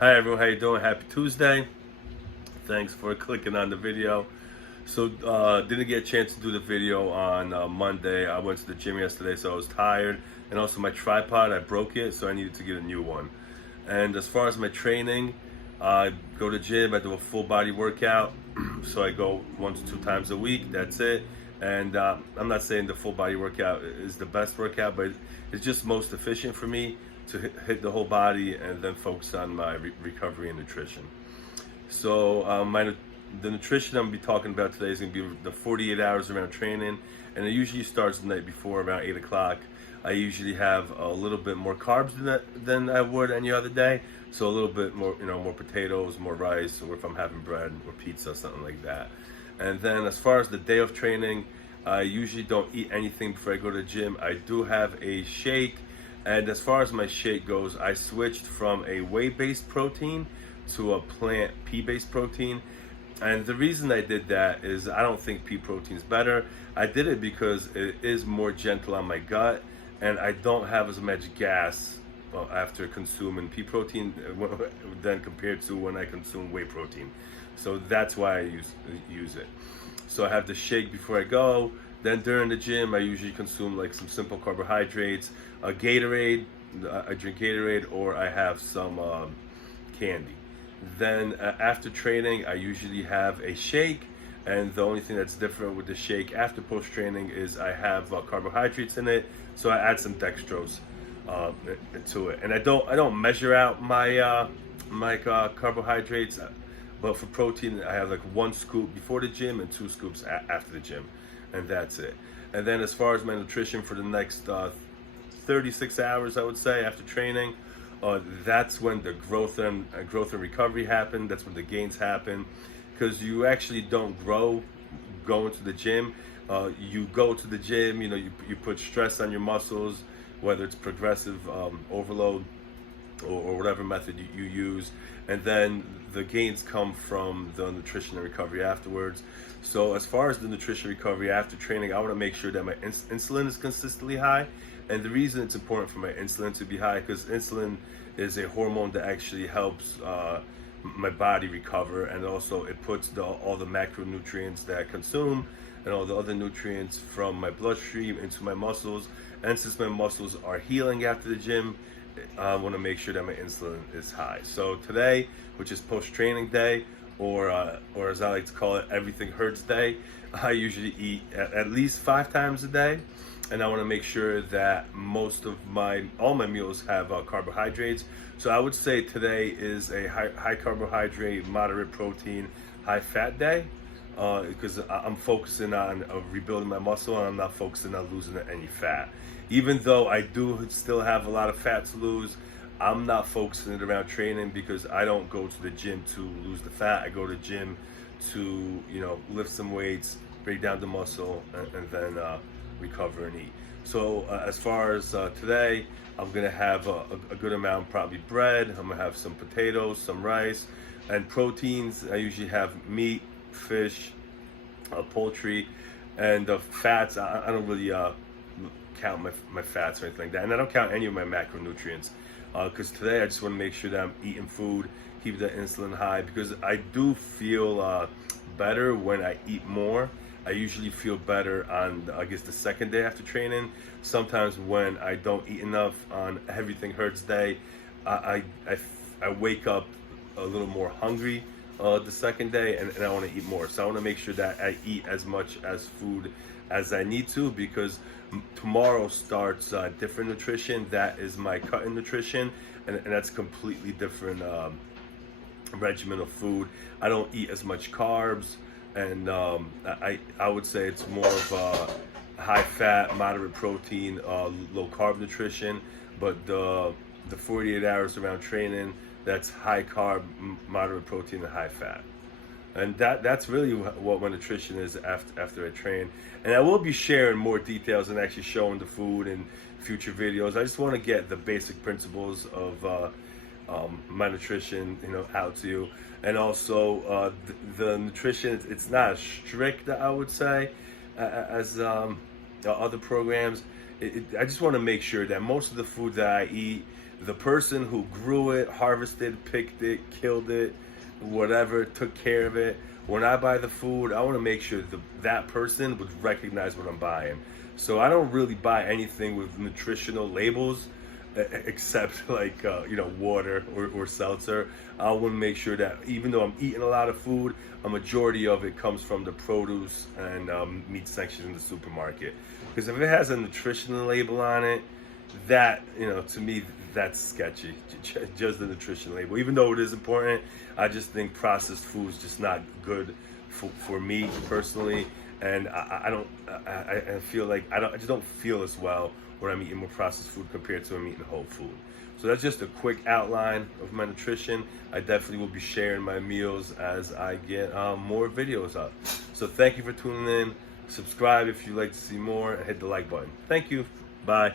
Hi everyone, how you doing? Happy Tuesday. Thanks for clicking on the video. Didn't get a chance to do the video on Monday. I went to the gym yesterday, so I was tired. And also my tripod, I broke it, so I needed to get a new one. And as far as my training, I go to the gym, I do a full body workout. So I go 1 to 2 times a week, that's it. And I'm not saying the full body workout is the best workout, but it's just most efficient for me to hit the whole body and then focus on my recovery and nutrition. So the nutrition I'm gonna be talking about today is gonna be the 48 hours around training, and it usually starts the night before around 8 o'clock. I usually have a little bit more carbs than I would any other day. So a little bit more, more potatoes, more rice, or if I'm having bread or pizza, something like that. And then as far as the day of training, I usually don't eat anything before I go to the gym. I do have a shake, and as far as my shake goes, I switched from a whey-based protein to a plant pea-based protein. And the reason I did that is I don't think pea protein is better. I did it because it is more gentle on my gut, and I don't have as much gas after consuming pea protein than compared to when I consume whey protein. So that's why I use it. So I have the shake before I go. Then during the gym, I usually consume like some simple carbohydrates, a Gatorade. I drink Gatorade, or I have some candy. Then after training, I usually have a shake, and the only thing that's different with the shake after post training is I have carbohydrates in it, so I add some dextrose to it. And I don't measure out my carbohydrates, but for protein I have like 1 scoop before the gym and 2 scoops after the gym, and that's it. And then as far as my nutrition for the next 36 hours, I would say, after training, that's when the growth and recovery happen. That's when the gains happen, because you actually don't grow going to the gym. You go to the gym, you put stress on your muscles, whether it's progressive overload or whatever method you use, and then the gains come from the nutrition and recovery afterwards. So as far as the nutrition recovery after training, I want to make sure that my insulin is consistently high. And the reason it's important for my insulin to be high, because insulin is a hormone that actually helps my body recover, and also it puts all the macronutrients that I consume and all the other nutrients from my bloodstream into my muscles. And since my muscles are healing after the gym, I want to make sure that my insulin is high. So today, which is post-training day, or as I like to call it, everything hurts day, I usually eat at least 5 times a day. And I want to make sure that all my meals have carbohydrates. So I would say today is a high carbohydrate, moderate protein, high fat day, because I'm focusing on rebuilding my muscle, and I'm not focusing on losing any fat. Even though I do still have a lot of fat to lose, I'm not focusing it around training, because I don't go to the gym to lose the fat. I go to the gym to lift some weights, break down the muscle, and then recover and eat. So as far as today, I'm gonna have a good amount, probably bread. I'm gonna have some potatoes, some rice, and proteins. I usually have meat, fish, poultry, and fats. I don't really count my fats or anything like that, and I don't count any of my macronutrients, because today I just want to make sure that I'm eating food, keep the insulin high, because I do feel better when I eat more. I usually feel better on, I guess, the second day after training. Sometimes when I don't eat enough on everything hurts day, I wake up a little more hungry the second day, and I want to eat more. So I want to make sure that I eat as much as food as I need to, because tomorrow starts different nutrition. That is my cut-in nutrition, and that's completely different regimen of food. I don't eat as much carbs, and I would say it's more of a high fat, moderate protein, low carb nutrition. But the 48 hours around training, that's high carb, moderate protein, and high fat. And that's really what my nutrition is after I train. And I will be sharing more details and actually showing the food in future videos. I just want to get the basic principles of my nutrition, out to you. And also the nutrition, it's not as strict, I would say, as other programs. I just want to make sure that most of the food that I eat the person who grew it, harvested, picked it, killed it, whatever, took care of it. When I buy the food, I want to make sure that person would recognize what I'm buying. So I don't really buy anything with nutritional labels, except like water or seltzer. I want to make sure that even though I'm eating a lot of food, a majority of it comes from the produce and meat section in the supermarket. Because if it has a nutritional label on it, that, to me, that's sketchy. Just the nutrition label, even though it is important, I just think processed food is just not good for me personally. And I feel like I just don't feel as well when I'm eating more processed food compared to when I'm eating whole food. So that's just a quick outline of my nutrition. I definitely will be sharing my meals as I get more videos up. So thank you for tuning in. Subscribe if you'd like to see more, and hit the like button. Thank you. Bye.